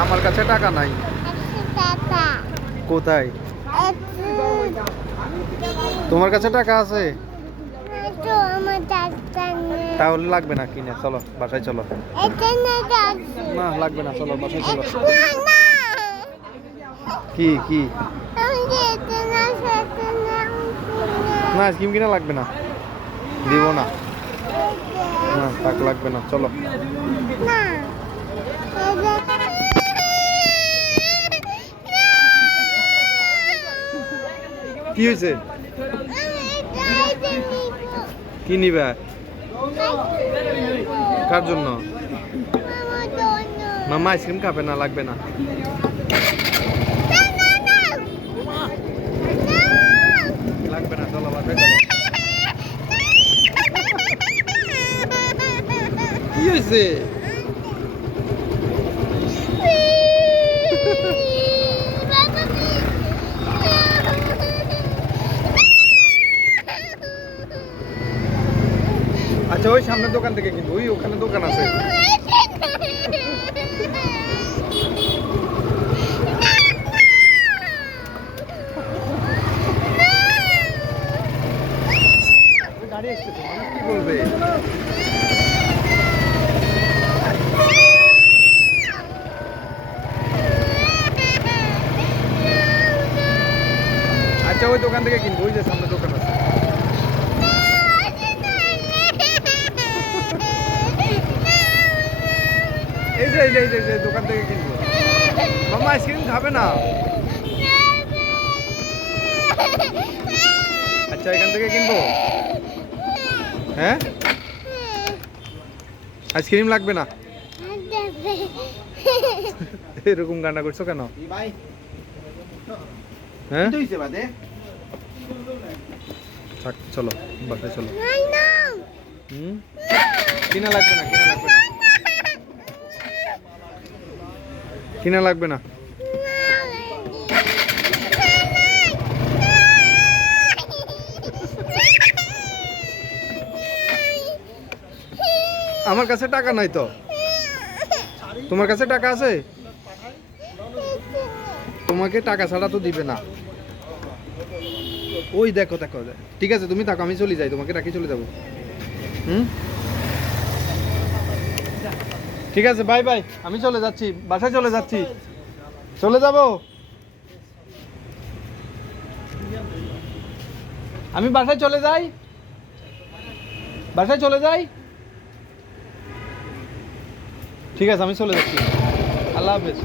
আমার কাছে টাকা নাই। কোথায়? তোমার কাছে টাকা আছে? তাহলে লাগবে না কিনে, চলো বাসায় চলো। না লাগবে না, চলো বাসায় চলো। কি কি? না আইসক্রিম কিনা লাগবে না, দিব না। না টাকা লাগবে না, চলো। কি হয়েছে? কি নিবা? কার জন্য? মামা আইসক্রিম খাবে না, লাগবে না। লাগবে না, চলো বাসায় চলো। কি হয়েছে? আচ্ছা ওই সামনের দোকান থেকে কিনবো, ওই ওখানে দোকান আছে। গাড়ি আসতেছে, মানুষ কি বলবে? আচ্ছা ওই দোকান থেকে কিনবো, ওই যে সামনে দোকান আছে। এই যে দোকান থেকে কিনবো। মামা আইসক্রিম খাবে না। আচ্ছা এখান থেকে কিনবো। হ্যাঁ আইসক্রিম লাগবে না। এরকম কান্না করছো কেন? হ্যাঁ থাক, চলো বাসায় চলো। কিনা লাগবে না, কিনা লাগবে না, কিনা লাগবে না। আমার কাছে টাকা নাই তো। তোমার কাছে টাকা আছে? তোমাকে টাকা ছাড়া তো দিবে না। ওই দেখো দেখো, ঠিক আছে তুমি থাকো, আমি চলে যাই, তোমাকে রাখি চলে যাবো। ঠিক আছে বাই বাই, আমি চলে যাচ্ছি, বাসায় চলে যাচ্ছি। চলে যাব আমি, বাসায় চলে যাই, বাসায় চলে যাই। ঠিক আছে আমি চলে যাচ্ছি, আল্লাহ হাফেজ।